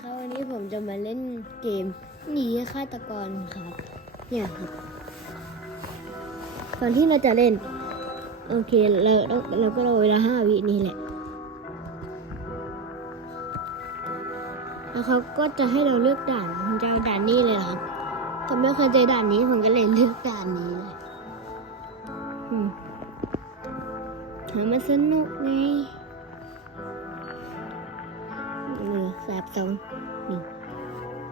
ครับวันนี้ผมจะมาเล่นเกมหนีฆาตกรครับ เนี่ยครับก่อนที่เราจะเล่น โอเคเราเราเราก็รอเวลาห้าวินี่แหละแล้วเขาก็จะให้เราเลือกด่านผมจะเอาด่านนี้เลยครับผมไม่เคยเจอด่านนี้ผมก็เลยเลือกด่านนี้เลยอืมหามันสนุกไง มือแสองหนี่ง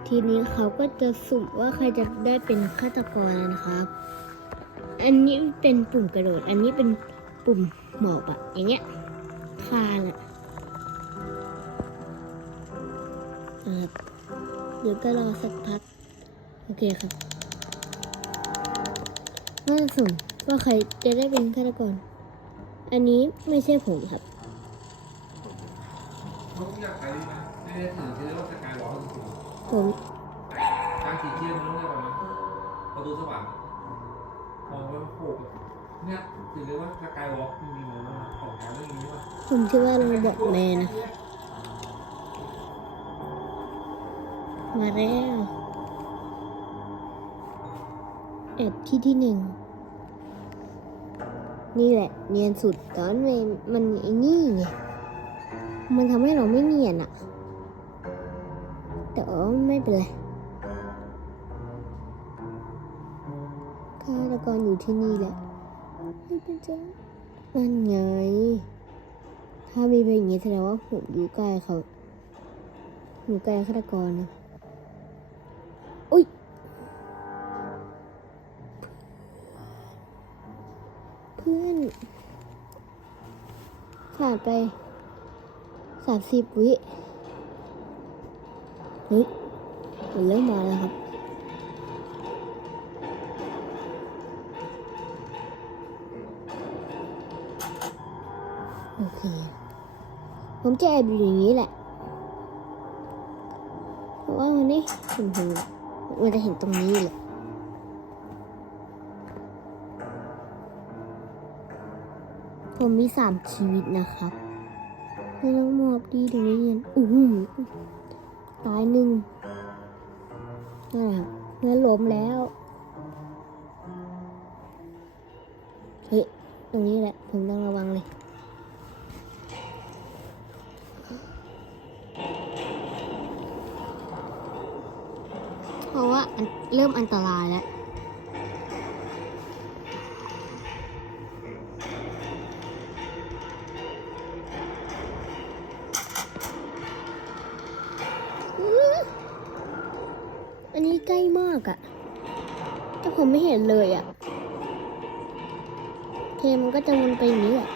ทีนี้เขาก็จะสุ่มว่าใครจะได้เป็นฆาตกรนะครับ อันนี้เป็นปุ่มกระโดด อันนี้เป็นปุ่มหมอบอะอย่างเงี้ยคานอะครับเดี๋ยวก็รอสักพัก โอเคครับก็จะสุ่มว่าใครจะได้เป็นฆาตกร อันนี้ไม่ใช่ผมครับ น้องอยากไปไหมไม่ได้ถือที่เรียกว่าสกายวอล์กจริงผมๆทางสีเขียวมันต้องเรียกว่าอะไรประตูสว่างมองไว้โผล่เนี่ยถือเรียกว่าสกายวอล์กจริงๆนะของแท้เรื่องนี้ว่ะผมชื่อว่าโรบอทแมนนะ มาแล้วแอบที่ที่หนึ่งนี่แหละ เนียนสุดแตอนมันมันไอ้นี่ไง มันทำให้เราไม่เนียนอะแต่ไม่เป็นไรฆาตกรอยู่ที่นี่แหละไม่เป็นไรนั่นไง ถ้ามีเพลงอย่างนี้แสดงว่าผมอยู่ใกล้เขาอยู่ใกล้ฆาตกรนะอุ้ยเพื่อนผ่านไป สามสิบวิเฮ้ยมันเริ่มมาแล้วครับโอเค ผมจะแอบอยู่อย่างนี้แหละ เพราะว่ามันนี่เห็นผมมันจะเห็นตรงนี้แหละผมมีสามชีวิตนะครับ ไม่ต้องมอบดีเดี๋ยวนี้เงินอู้หูตายหนึ่งนั่นแหละครับเงินล้มแล้วเฮ้ยตรงนี้แหละ ผมต้องระวังเลยเพราะว่าเริ่มอันตรายแล้ว ใกล้มากอะแต่ผมไม่เห็นเลยอะเทมันก็จะวนไปอย่างนี้แหละ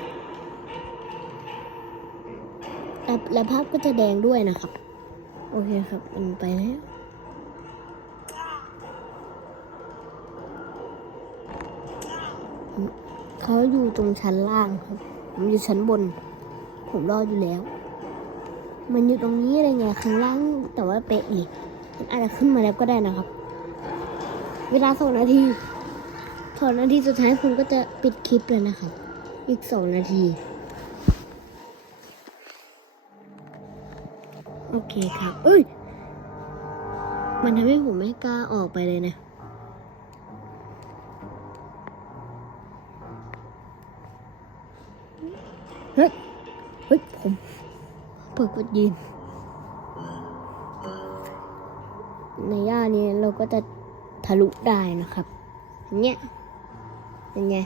และและภาพก็จะแดงด้วยนะครับ โอเคครับ มันไปแล้วเขาอยู่ตรงชั้นล่างครับ ผมอยู่ชั้นบน ผมรออยู่แล้ว มันอยู่ตรงนี้อะไรไงข้างล่างแต่ว่าเป๊ะเลย มันอาจจะขึ้นมาแล้วก็ได้นะครับ เวลาสองนาทีสองนาทีสุดท้ายคุณก็จะปิดคลิปเลยนะครับ อีกสองนาที โอเคครับเอ้ย มันทำให้ผมไม่กล้าออกไปเลยนะเฮ้ย เฮ้ย ผม เปิดกดยืน ในย่านี้เราก็จะทะลุได้นะครับเงี้ยเป็นไง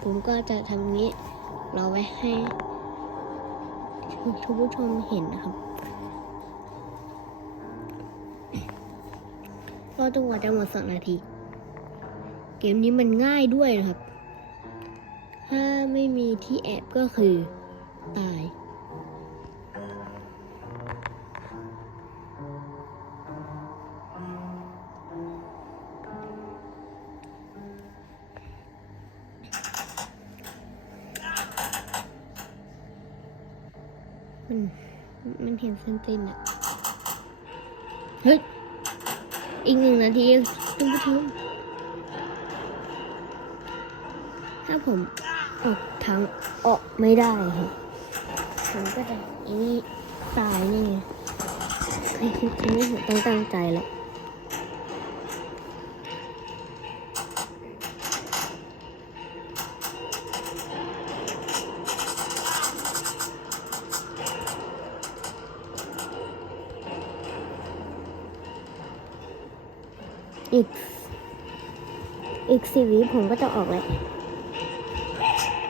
ผมก็จะทำงี้เราไว้ให้ทุกผู้ชมเห็นนะครับก็จนกว่าจะหมดสองนาที เกมนี้มันง่ายด้วยนะครับ ถ้าไม่มีที่แอบก็คือตาย มันมันเห็นเส้นเต้นอะเฮ้ยอีกหนึ่งนาทีคุณผู้ชมถ้าผมออกทางออกไม่ได้ครับผมก็จะอันนี้ตายนี่ไงในคลิปนี้ผมต้องตั้งใจแล้ว อีก อีกสี่วิผมก็จะออกแล้ว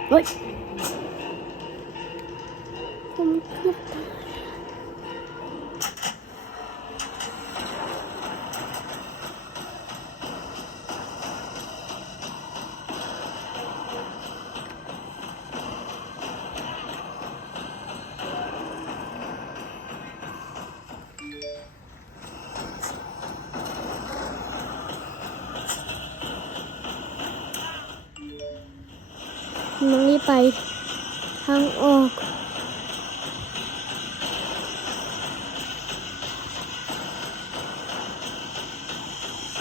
เฮ้ยผมเกือบตาย น้องรีบไปทางออก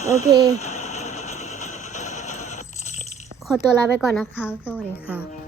โอเค ขอตัวลาไปก่อนนะคะ สวัสดีค่ะ